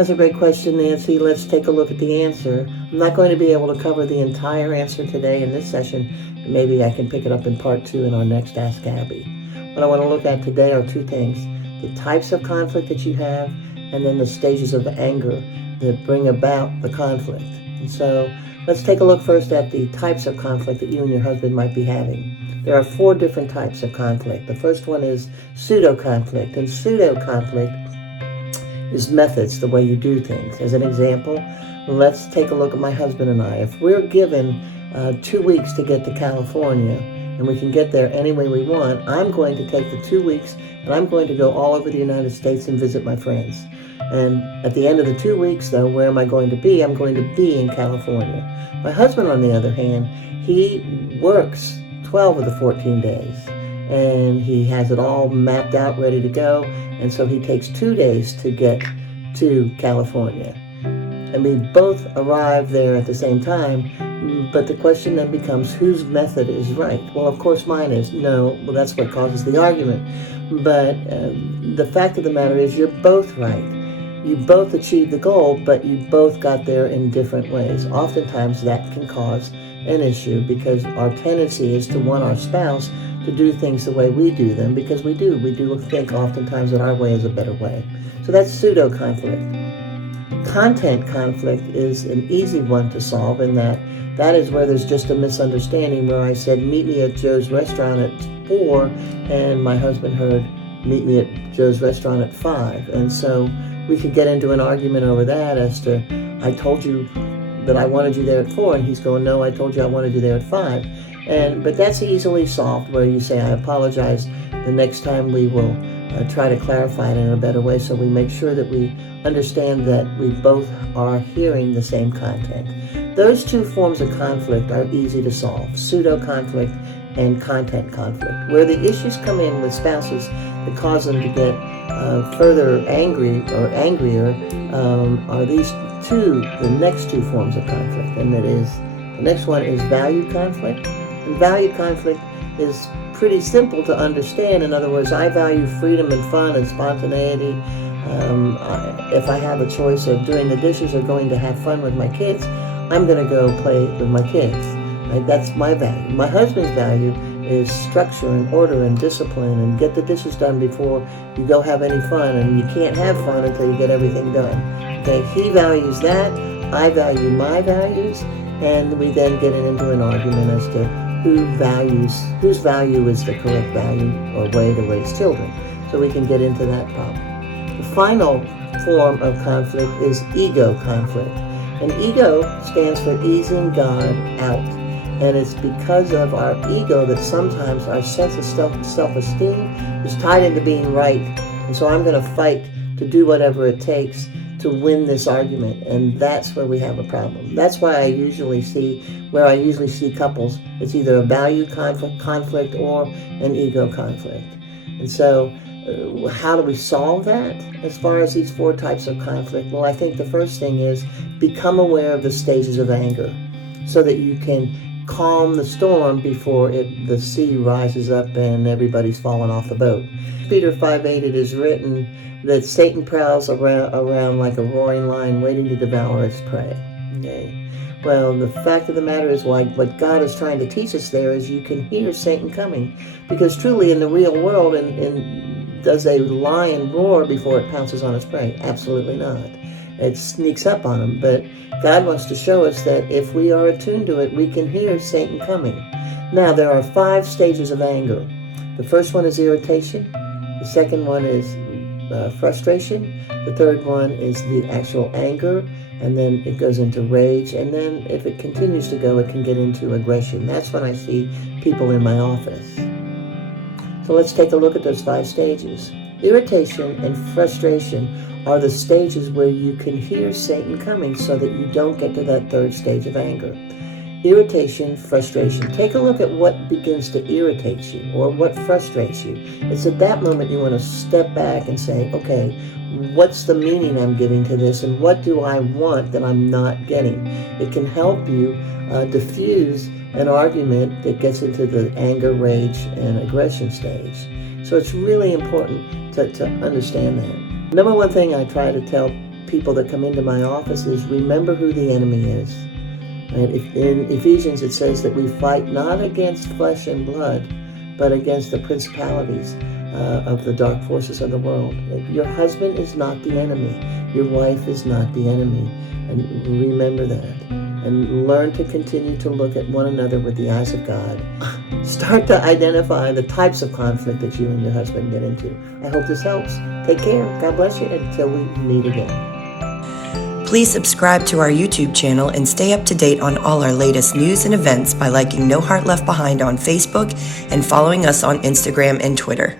That's a great question, Nancy. Let's take a look at the answer. I'm not going to be able to cover the entire answer today in this session. Maybe I can pick it up in part 2 in our next Ask Abby. What I want to look at today are 2 things: the types of conflict that you have, and then the stages of anger that bring about the conflict. And so let's take a look first at the types of conflict that you and your husband might be having. There are 4 different types of conflict. The first one is pseudo-conflict, and pseudo-conflict is methods, the way you do things. As an example, let's take a look at my husband and I. If we're given 2 weeks to get to California, and we can get there any way we want, I'm going to take the 2 weeks and I'm going to go all over the United States and visit my friends. And at the end of the 2 weeks, though, where am I going to be? I'm going to be in California. My husband, on the other hand, he works 12 of the 14 days, and he has it all mapped out, ready to go, and so he takes 2 days to get to California. And we both arrive there at the same time, but the question then becomes, whose method is right? Well, of course mine is. No, well, that's what causes the argument. But the fact of the matter is, you're both right. You both achieved the goal, but you both got there in different ways. Oftentimes that can cause an issue because our tendency is to want our spouse to do things the way we do them, because we do think oftentimes that our way is a better way. So that's pseudo-conflict. Content conflict is an easy one to solve, in that is where there's just a misunderstanding, where I said, meet me at Joe's restaurant at 4, and my husband heard, meet me at Joe's restaurant at 5. And so we could get into an argument over that as to, I told you that I wanted you there at 4, and he's going, no, I told you I wanted you there at 5. But that's easily solved, where you say, I apologize. The next time we will try to clarify it in a better way, so we make sure that we understand that we both are hearing the same content. Those 2 forms of conflict are easy to solve: pseudo-conflict and content conflict. Where the issues come in with spouses that cause them to get further angry or angrier are these the next 2 forms of conflict. And the next one is value conflict. And value conflict is pretty simple to understand. In other words, I value freedom and fun and spontaneity. If I have a choice of doing the dishes or going to have fun with my kids, I'm going to go play with my kids. Right? That's my value. My husband's value is structure and order and discipline, and get the dishes done before you go have any fun, and you can't have fun until you get everything done. Okay, he values that, I value my values, and we then get into an argument as to whose value is the correct value or way to raise children. So we can get into that problem. The final form of conflict is ego conflict. And ego stands for easing God out. And it's because of our ego that sometimes our sense of self-esteem is tied into being right. And so I'm going to fight to do whatever it takes to win this argument. And that's where we have a problem. That's why I usually see couples, it's either a value conflict or an ego conflict. And so how do we solve that as far as these 4 types of conflict? Well, I think the first thing is become aware of the stages of anger so that you can calm the storm before the sea rises up and everybody's falling off the boat. Peter 5:8, it is written that Satan prowls around like a roaring lion waiting to devour its prey. Okay? Well, the fact of the matter is, what God is trying to teach us there is you can hear Satan coming. Because truly in the real world, does a lion roar before it pounces on its prey? Absolutely not. It sneaks up on them. But God wants to show us that if we are attuned to it, we can hear Satan coming. Now, there are 5 stages of anger. The first one is irritation. The second one is frustration. The third one is the actual anger. And then it goes into rage. And then if it continues to go, it can get into aggression. That's when I see people in my office. So let's take a look at those 5 stages. Irritation and frustration are the stages where you can hear Satan coming so that you don't get to that 3rd stage of anger. Irritation, frustration. Take a look at what begins to irritate you or what frustrates you. It's at that moment you want to step back and say, okay, what's the meaning I'm giving to this, and what do I want that I'm not getting? It can help you diffuse an argument that gets into the anger, rage, and aggression stage. So it's really important to understand that. Number one thing I try to tell people that come into my office is remember who the enemy is. Right? In Ephesians it says that we fight not against flesh and blood, but against the principalities of the dark forces of the world. Your husband is not the enemy. Your wife is not the enemy. And remember that. And learn to continue to look at one another with the eyes of God. Start to identify the types of conflict that you and your husband get into. I hope this helps. Take care. God bless you until we meet again. Please subscribe to our YouTube channel and stay up to date on all our latest news and events by liking No Heart Left Behind on Facebook and following us on Instagram and Twitter.